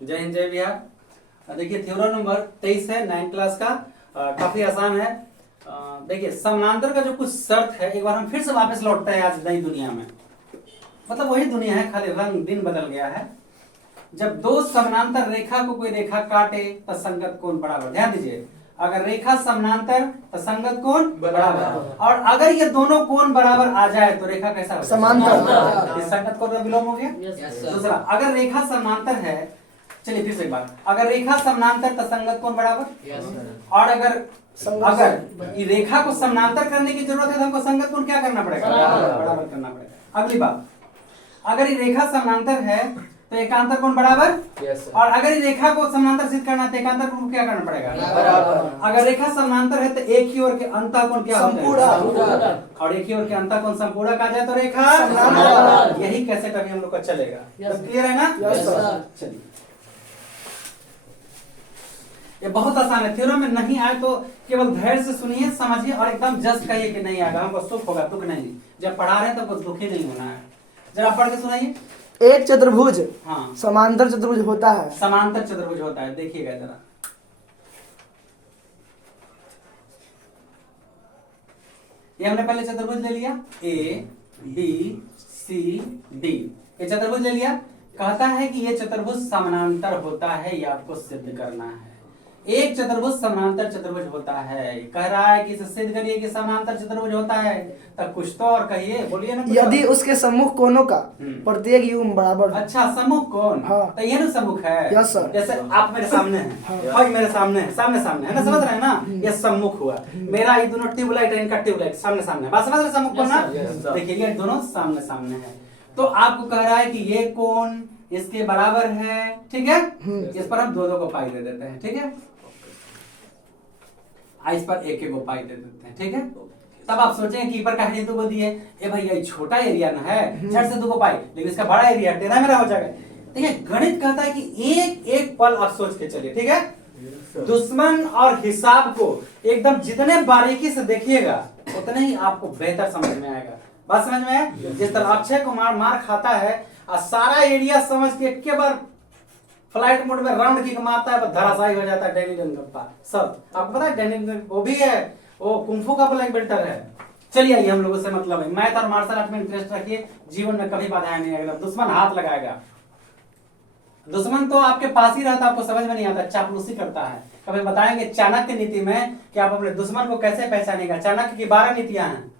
जय हिंद जय बिहार। देखिए थ्योरम नंबर 23 है 9 क्लास का। काफी आसान है। देखिए समानांतर का जो कुछ शर्त है, एक बार हम फिर से वापस लौटते हैं आज नई दुनिया में। मतलब वही दुनिया है, खाली रंग दिन बदल गया है। जब दो समानांतर रेखा को कोई रेखा काटे तो संगत कोण बराबर। ध्यान दीजिए, अगर रेखा समानांतर तो संगत कोण बराबर, और अगर ये दोनों कोण बराबर आ जाए तो रेखा कैसा हो समांतर। ये संगत कोण का विलोम हो गया। दूसरा, अगर रेखा समानांतर है, चलिए फिर से एक बार, अगर रेखा समानांतर तो संगत कोण बराबर। और अगर ये रेखा को समानांतर करने की जरूरत है तो हमको संगत कोण क्या करना पड़ेगा, बराबर करना पड़ेगा। अगली बात, अगर ये रेखा समानांतर है तो एकांतर कोण बराबर। और अगर ये रेखा को समानांतर सिद्ध करना है तो एकांतर कोण को क्या करना पड़ेगा, बराबर। अगर रेखा समानांतर है तो एक ही ओर के अंतः कोण क्या होता है, और एक ही ओर के अंतः कोण संपूर्ण कहा जाए तो रेखा समानांतर। यही कैसे कभी हम लोग का चलेगा। क्लियर है ना। चलिए, ये बहुत आसान है। थ्योरम में नहीं आए तो केवल धैर्य से सुनिए, समझिए और एकदम जस्ट कहिए कि नहीं आएगा, हमको सुख होगा, दुख नहीं। जब पढ़ा रहे हैं तो हमको दुखी नहीं होना है। जरा पढ़ के सुनाइए। एक चतुर्भुज हाँ, समांतर चतुर्भुज होता है। समांतर चतुर्भुज होता है। देखिएगा जरा, ये हमने पहले चतुर्भुज ले लिया, ए बी सी डी। ये चतुर्भुज ले लिया। कहता है कि ये चतुर्भुज समानांतर होता है, ये आपको सिद्ध करना है। एक चतुर्भुज समानांतर चतुर्भुज होता है, कह रहा है कि इसे सिद्ध करिए कि समानांतर चतुर्भुज होता है। तब कुछ तो और कहिए, बोलिए ना। यदि उसके सम्मुख कोणों का प्रत्येक युग्म बराबर हो। अच्छा, सम्मुख कोण। हाँ। तो ये ना सम्मुख है। Yes sir. जैसे आप मेरे सामने हैं और मेरे सामने है, सामने सामने है ना, समझ रहे हैं ना। ये सम्मुख हुआ। मेरा ये दोनों ट्यूबलाइट है, इनका ट्यूबलाइट सामने सामने है। बात समझ रहे सम्मुख कोण ना। देखिए ये दोनों सामने सामने है, तो आपको कह रहा है कि ये कोण इसके बराबर है। ठीक है, इस पर हम दो दो को पाई दे देते हैं। ठीक है, इस पर एक एक को पाई दे देते हैं। ठीक है, तब आप सोचेंगे कि पर कहानी दो को दिए, ए भैया ये छोटा एरिया ना है, झट से दो को पाई, लेकिन इसका बड़ा एरिया तेरा मेरा हो जाएगा। देखिए गणित कहता है कि एक एक पल आप सोच के चलिए। ठीक है, दुश्मन और हिसाब को एकदम जितने बारीकी से देखिएगा उतने ही आपको बेहतर समझ में आएगा। बात समझ में है। जिस तरह अक्षय कुमार मार खाता है और सारा एरिया समझ के एक बार फ्लाइट मोड में राउंड किक मारता है, धराशायी हो जाता है। डैनी डंगप्पा सब आपको पता है, डैनी वो भी है, वो कुंफू का ब्लैक बेल्टर है। चलिए आइए, हम लोगों से मतलब है, मैथ और मार्शल आर्ट में इंटरेस्ट रखिए, जीवन में कभी बाधाएं नहीं आएगा। दुश्मन हाथ लगाएगा, दुश्मन तो आपके पास ही रहता, आपको समझ में नहीं आता, चापलूसी करता है। कभी बताएंगे चाणक्य नीति में कि आप अपने दुश्मन को कैसे पहचानेगा। चाणक्य की 12 नीतियां हैं।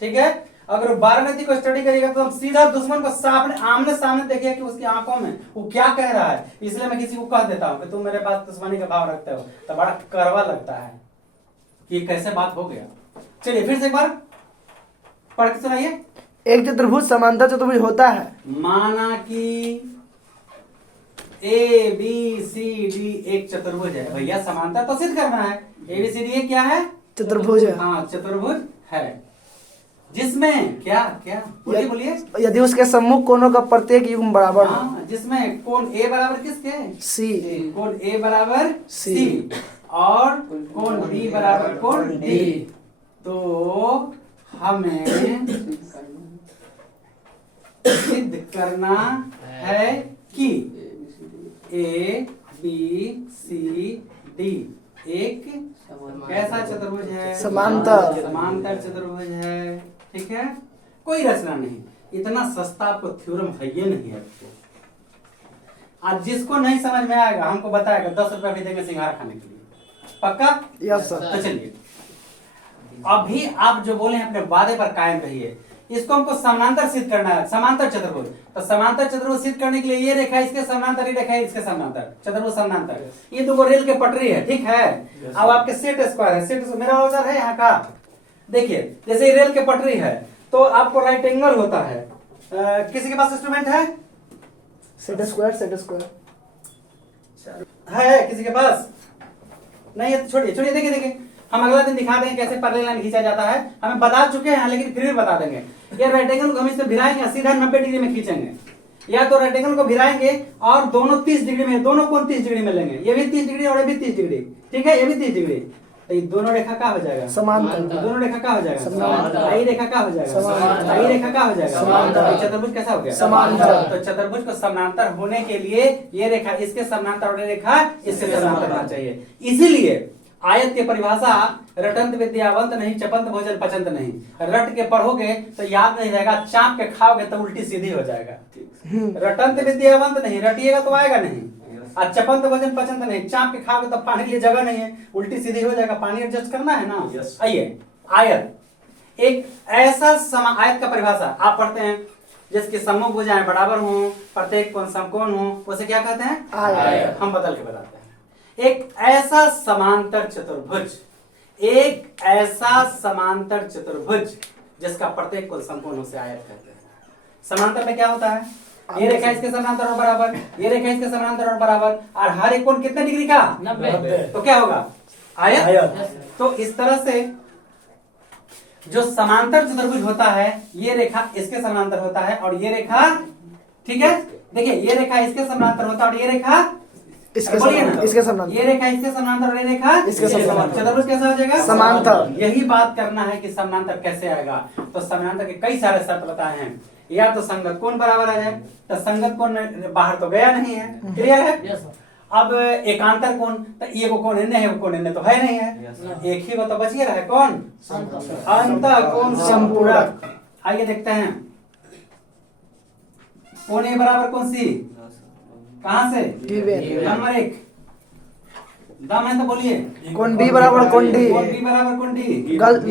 ठीक है, अगर 12 नीति को स्टडी करिएगा तो हम सीधा दुश्मन को आमने सामने देखिए कि उसकी आंखों में वो क्या कह रहा है। इसलिए मैं किसी को कह देता हूं कि तुम मेरे पास दुश्मनी का भाव रखते हो, तो बड़ा कड़वा लगता है कि कैसे बात हो गया। चलिए फिर से एक बार पढ़ के सुनाइए। एक चतुर्भुज समांतर चतुर्भुज होता है। माना कि ए बी सी डी एक चतुर्भुज है। भैया समांतर तो सिद्ध करना है। ए बी सी डी क्या है, चतुर्भुज है। हाँ चतुर्भुज है, जिसमें क्या क्या बोलिए बोलिए। यदि उसके सम्मुख कोणों का प्रत्येक युग्म बराबर हो। हाँ, जिसमें कोण ए बराबर किसके, सी। कोण ए बराबर सी और कोण बी बराबर कोण डी। तो हमें सिद्ध करना है कि ए बी सी डी एक कैसा चतुर्भुज है, समांतर। समांतर चतुर्भुज है। ठीक है, कोई रचना नहीं, इतना सस्ता आपको थ्योरम है ये नहीं है। आज जिसको नहीं समझ में आएगा हमको बताएगा, 10 रुपया भी देंगे सिंघार खाने के लिए। पक्का। Yes sir. तो चलिए, अभी आप जो बोले अपने वादे पर कायम रहिए। इसको हमको समांतर सिद्ध करना है, समांतर चतुर्भुज। तो समांतर चतुर्भुज सिद्ध करने के लिए ये रेखा इसके समांतर, ये रेखा इसके समांतर, चतुर्भुज समांतर। ये दो रेल के पटरी है। ठीक है, अब आपके सेट स्क्वायर है, सेट मेरा औजार है यहाँ का। देखिए जैसे ये रेल के पटरी है तो आपको राइट एंगल होता है। किसी के पास इंस्ट्रूमेंट है, सेट स्क्वायर, सेट स्क्वायर है किसी के पास नहीं है? छोड़िए छोड़िए, देखिए देखिए, हम अगला दिन दिखा देंगे कैसे पैरेलल लाइन खींचा जाता है। हमें बता चुके हैं लेकिन फिर भी बता देंगे। ये राइट एंगल को हम इससे भिराएंगे, सीधा 90 डिग्री में खींचेंगे, या तो राइट एंगल को भिराएंगे और दोनों 30 डिग्री में, दोनों कोण 30 डिग्री में लेंगे। ये भी 30 डिग्री और ये भी 30 डिग्री। ठीक है, ये भी 30 डिग्री। तो ये दोनों रेखा क्या हो जाएगा? समांतर। दोनों रेखा क्या हो जाएगा? समांतर। आई रेखा क्या हो जाएगा? समांतर। आई रेखा क्या हो जाएगा? समांतर। तो चतुर्भुज कैसा हो गया? समांतर। तो चतुर्भुज को समांतर होने के लिए ये रेखा इसके समांतर और ये रेखा इसके समांतर होना चाहिए। इसीलिए आयत की परिभाषा रटंत विद्यावंत नहीं, चपंत भोजन पचंत नहीं। रट के पढ़ोगे तो याद नहीं रहेगा, चाप के खाओगे तो उल्टी सीधी हो जाएगा। रटंत विद्यावंत नहीं, रटिएगा तो आएगा नहीं। और चपंत भोजन पचंत नहीं, चाप के खाओगे तो पानी के लिए जगह नहीं है, उल्टी सीधी हो जाएगा। पानी एडजस्ट करना है ना। आइए, आयत एक ऐसा आयत का परिभाषा आप पढ़ते हैं जिसकी सम्मुख भुजाएं बराबर हों, प्रत्येक कोण समकोण हो, उसे क्या कहते हैं? आयत। हम बदल के बताते हैं। एक ऐसा समांतर चतुर्भुज, एक ऐसा समांतर चतुर्भुज जिसका प्रत्येक कोण समकोण उसे आयत कहते हैं। समांतर में क्या होता है? ये रेखा इसके समांतर और बराबर, ये रेखा इसके समांतर और बराबर, और हर एक कोण कितने डिग्री का? 90। तो क्या होगा? आयत। तो इस तरह से जो समांतर चतुर्भुज होता है, ये रेखा इसके समांतर होता है और ये रेखा, ठीक है, देखिए ये रेखा इसके समांतर होता है और ये रेखा इसके समांतर। इसके समांतर। ये रेखा इसके समांतर और ये रेखा इसके समांतर। चतुर्भुज कैसा हो जाएगा? समांतर। यही बात करना है कि समांतर कैसे आएगा। तो समांतर के कई सारे शर्त बताए हैं। या तो संगत कोण बराबर आ जाए, तो संगत कोण बाहर तो गया नहीं है, क्लियर है। अब एकांतर कोण, तो ये को कोण इन्ने है, वो कोण इन्ने तो है नहीं है, एक ही वो तो बच गया है। कौन? अंतः कोण संपूरक। आइए देखते हैं, कोण ए बराबर कौन सी, कहां से? नंबर 1 दम है तो बोलिए। कोण बी बराबर कोण डी। कोण बी बराबर कोण डी।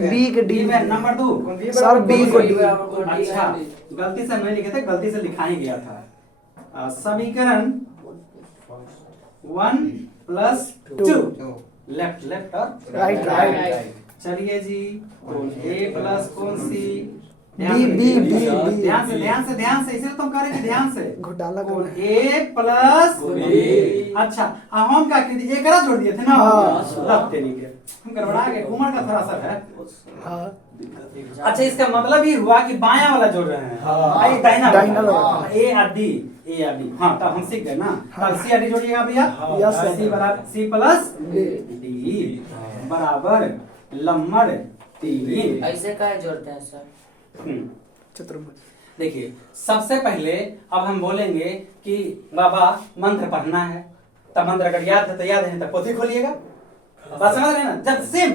बी के डी में नंबर 2 सर बी को डी। अच्छा, गलती से नहीं लिखे थे, गलती से लिखा ही गया था। समीकरण 1+2 लेफ्ट लेफ्ट और राइट। चलिए जी, कोण ए प्लस कोण सी, बी बी बी ध्यान से इसे तुम करेंगे ध्यान से। घोटाला कोण ए प्लस बी। अच्छा, हम क्या कर दिए, एक जोड़ दिए थे ना। लगते नहीं गए, हम गड़बड़ा गए, उम्र का थोड़ा सा है। अच्छा, इसका मतलब ये हुआ कि बायां वाला जोड़ रहे हैं। आई दाहिना वाला ए और डी, ए और डी। हाँ, तब हम सीख गए ना। तब सी और डी जोड़िएगा भैया। सी बराबर सी प्लस डी बराबर लम्बड़ 3। ऐसे का जोड़ते हैं सर? चतुर्भुज। देखिए, सबसे पहले अब हम बोलेंगे कि बाबा मंत्र पढ़ना है, तब मंत्र अगर याद है तो याद है, तब पोथी खोलिएगा। बात समझ रहे हैं ना। जब सेम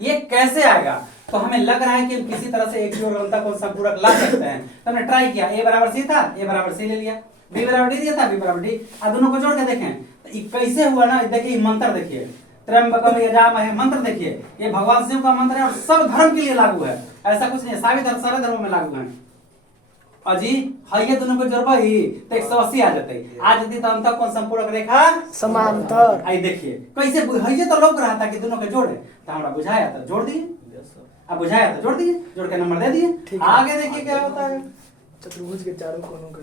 ये कैसे आएगा, तो हमें लग रहा है कि हम किसी तरह से एक जोड़ अंतर कोण संपूरक ला सकते हैं। तो हमने ट्राई किया, ए बराबर सी था, ए बराबर सी ले लिया, बी बराबर डी दिया था, बी बराबर डी, और दोनों को जोड़ के देखें तो ये कैसे हुआ ना। देखिए मंत्र देखिए, त्र्यंबकम यजामहे मंत्र देखिए, ये भगवान शिव का मंत्र है और सब धर्म के लिए लागू है। ऐसा कुछ नहीं, सारे धर्मों में लागू है। अजी ये दोनों को जोड़बा ही तो 180 आ जाते। आ जाती तो अंतः कोण संपूरक रेखा समांतर। आई देखिए कैसे ये तो लोग रहा था कि दोनों को जोड़े, तो हमारा बुझाया था जोड़ दिए, अब बुझाया था जोड़ दिए, जोड़ के नंबर दे दिए। आगे देखिए क्या होता है। चतुर्भुज के चारों कोनों का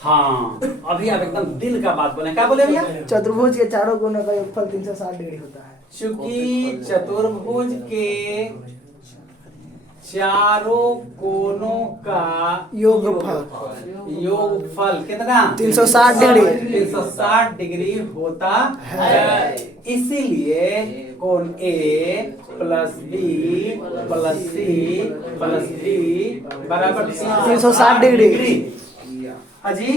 हाँ, अभी आप एकदम दिल का बात बोले। क्या बोले भैया? चतुर्भुज के चारों कोनों का योगफल 360 डिग्री होता है। चूंकि चतुर्भुज के चारों कोनों का योगफल कितना? 360 डिग्री। 360 डिग्री होता है। इसीलिए कोण A plus B plus C plus D बराबर 360 डिग्री। अजी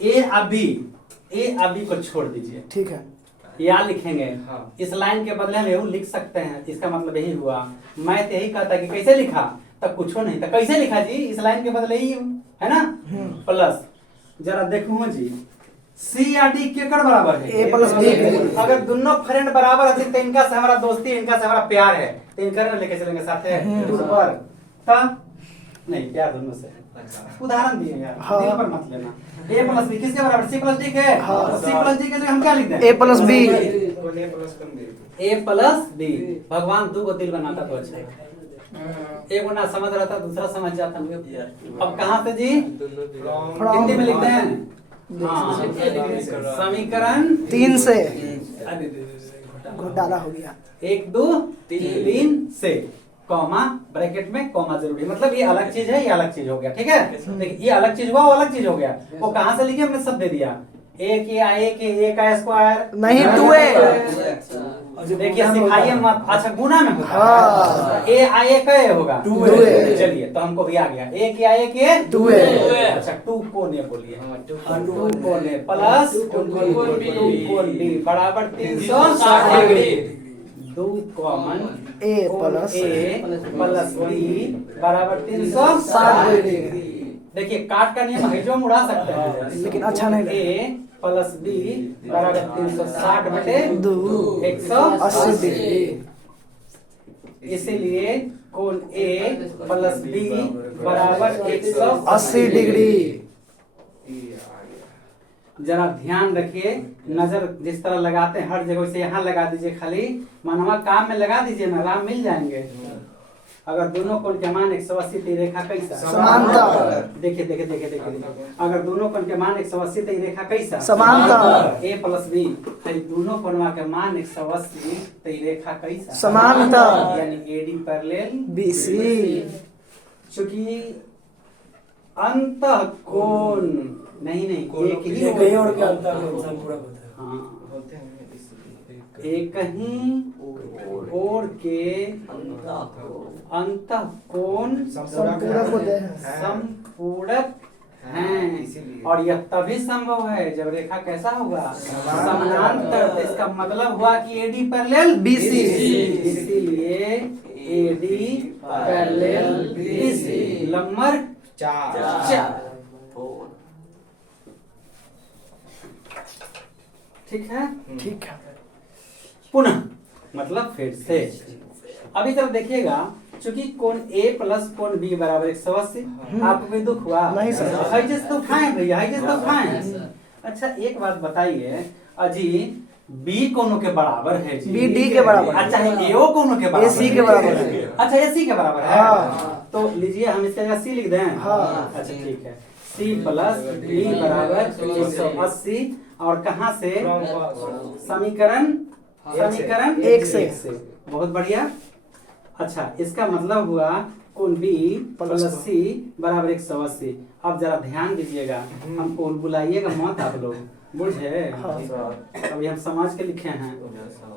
ए अभी को छोड़ दीजिए, ठीक है। या लिखेंगे इस लाइन के बदले हम यू लिख सकते हैं। इसका मतलब यही हुआ, मैं तो यही कहता कि कैसे लिखा, तब कुछ नहीं था। कैसे लिखा जी? इस लाइन के बदले ही है ना, प्लस। जरा देखो जी, सी या डी केकर बराबर है? ए प्लस बी। अगर दोनों फ्रेंड बराबर है तो इनका से हमारा दोस्ती, इनका से हमारा प्यार है, तो इनका लेके चलेंगे साथ है टूर पर। तब नहीं, प्यार दोनों से। उदाहरण दिए यार, दिल पर मत लेना। ए प्लस बी किसके बराबर? सी प्लस डी के। सी प्लस डी के जगह हम क्या लिख दें? ए प्लस बी। ए प्लस बी। भगवान दो को दिल बनाता तो अच्छा है। एक ना समझ रहा था, दूसरा समझ जाता। अब कहाँ से जी? हिंदी में लिखते हैं। हाँ, समीकरण 3 से घोटाला हो गया। 1 2 3 से कॉमा, ब्रैकेट में कॉमा जरूरी, मतलब ये अलग चीज है, ये अलग चीज हो गया। ठीक है, देखिए ये अलग चीज हुआ, वो अलग चीज हो गया। वो कहां से लिखे? हमने सब दे दिया। एक या एक का स्क्वायर नहीं, 2a। देखिए सिखाइए मत। अच्छा गुना में होगा। हाँ। ए आए का होगा 2a। चलिए तो हमको भी आ गया एक या एक 2a। अच्छा 2 कोने बोलिए 2 कोने प्लस 2 कोण बी बराबर 360 degree. 2 common A plus A plus B बराबर 360 डिग्री। देखिए काट का नियम है जो हम उड़ा सकते हैं लेकिन अच्छा नहीं लगा। ए प्लस बी बराबर 360 बटे 2 180 डिग्री। इसीलिए कोण ए प्लस बी बराबर 180 डिग्री। जरा ध्यान रखिए नजर जिस तरह लगाते हैं हर जगह से यहाँ लगा दीजिए खाली मनवा काम में लगा दीजिए ना लाभ मिल जाएंगे। अगर दोनों कोण के मान 180 तो रेखा कैसा समांतर। देखिए देखिए देखिए देखिए अगर दोनों कोण के मान 180 तो रेखा कैसा समांतर। ए प्लस बी दोनों कोणवा के मान 180 तो रेखा कैसा समांतर। यानी एडी पैरेलल बीसी। चूंकि अंतः कोण नहीं एक ही कहीं और क्या अंतर है संपूरक होता है। हाँ एक ही और के अंतः कोण संपूरक होते हैं। संपूरक हैं और यह तभी संभव है जब रेखा कैसा होगा समानांतर। तो इसका मतलब हुआ कि एडी पैरेलल बीसी। इसीलिए एडी पैरेलल बीसी नंबर 4। ठीक है ठीक है। पुनः मतलब फिर से अभी तरफ देखिएगा चूंकि कोण ए प्लस कोण बी बराबर 180 आपको कोई दुख हुआ नहीं सर। हाइजेस तो खाएं भैया हाइजेस तो खाएं। अच्छा एक बात बताइए अजी बी कोणों के बराबर है जी बी डी के बराबर। अच्छा एओ कोणों के बराबर AC के बराबर है। अच्छा एसी के बराबर है हाँ। तो लीजिए हम इसका जगह सी लिख दें हाँ। अच्छा ठीक है सी प्लस बी बराबर 180 और कहाँ से समीकरण एक से। बहुत बढ़िया। अच्छा इसका मतलब हुआ कोण बी प्लस सी बराबर 180। अब जरा ध्यान दीजिएगा हमको बुलाइएगा मत आप लोग बुझे अभी हम समझ के लिखे हैं।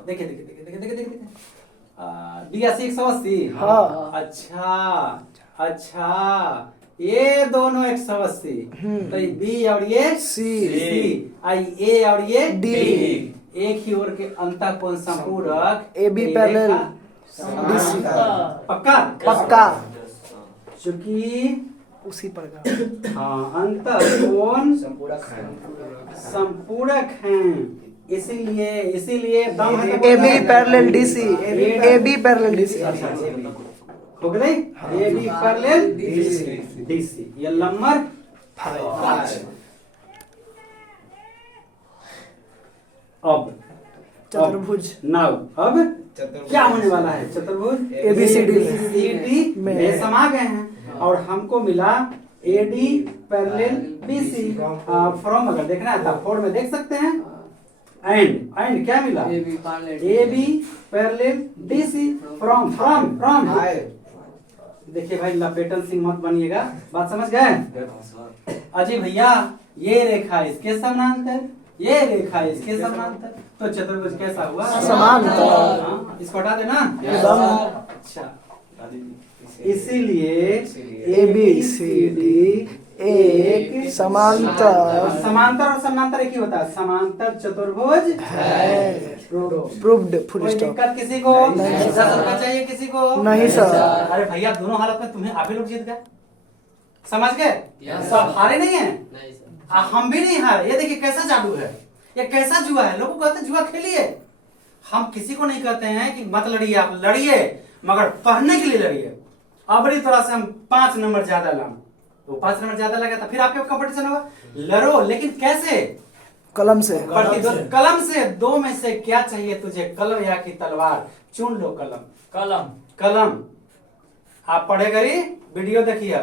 देखिए देखिए देखिए देखिए देखिए देखिए बी 180। हाँ। अच्छा ये दोनों 180 तो ये बी और ये सी। आई ए और ये डी। एक ही ओर के अंतः कोण संपूरक AB पैरेलल बीसी। पक्का पक्का। चूंकि उसी प्रकार। हाँ अंतः कोण संपूरक हैं इसीलिए दम है तो AB parallel DC। AB parallel DC। हो गए ए बी पैरेलल डीसी ये नंबर 5। अब चतुर्भुज। नाउ अब क्या होने वाला है चतुर्भुज ABCD में समा गए हैं और हमको मिला एडी पैरेलल बीसी फ्रॉम अगर देखना है तो 4 में देख सकते हैं एंड क्या मिला एबी पैरेलल डीसी फ्रॉम देखिए भाई लपेटन सिंह मत बनिएगा बात समझ गए अजय भैया ये रेखा इसके समानांतर ये रेखा इसके समानांतर तो चतुर्भुज कैसा हुआ समांतर। इसको हटा देना अच्छा इसीलिए ABCD एक समांतर और समांतर एक ही होता है समांतर चतुर्भुज है प्रूव्ड फुल कोई स्टॉप। दिक्कत किसी को नहीं। 10 रुपया चाहिए किसी को नहीं सर। अरे भैया दोनों हालत में तुम्हें आप ही लोग जीत गए समझ गए सब हारे नहीं है हम भी नहीं हारे। ये देखिए कैसा जादू है ये कैसा जुआ है लोगों को कहते हैं जुआ खेलिए। हम किसी को नहीं कहते हैं कि मत लड़िए आप लड़िए मगर पढ़ने के लिए लड़िए। अबरी तरह से हम 5 नंबर ज्यादा लाऊं तो 5 नंबर ज्यादा लगा तो फिर आपके कंपटीशन होगा लड़ो लेकिन कैसे कलम से। कलम से 2 में से क्या चाहिए तुझे कलम या कि तलवार चुन लो कलम आप पढ़े गई वीडियो देखिए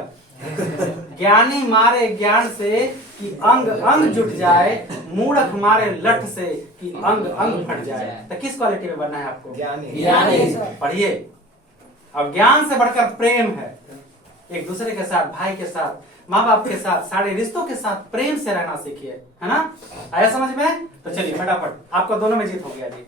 ज्ञानी मारे ज्ञान से कि अंग अंग जुट जाए मूर्ख मारे लठ से कि अंग अंग फट जाए। तो किस क्वालिटी में बनना है आपको ज्ञानी पढ़िए। अब ज्ञान से बढ़कर प्रेम है एक दूसरे के साथ भाई के साथ माँ बाप के साथ, सारे रिश्तों के साथ प्रेम से रहना सीखिए, है ना। आया समझ में? तो चलिए फटाफट, आपका दोनों में जीत हो गया जी।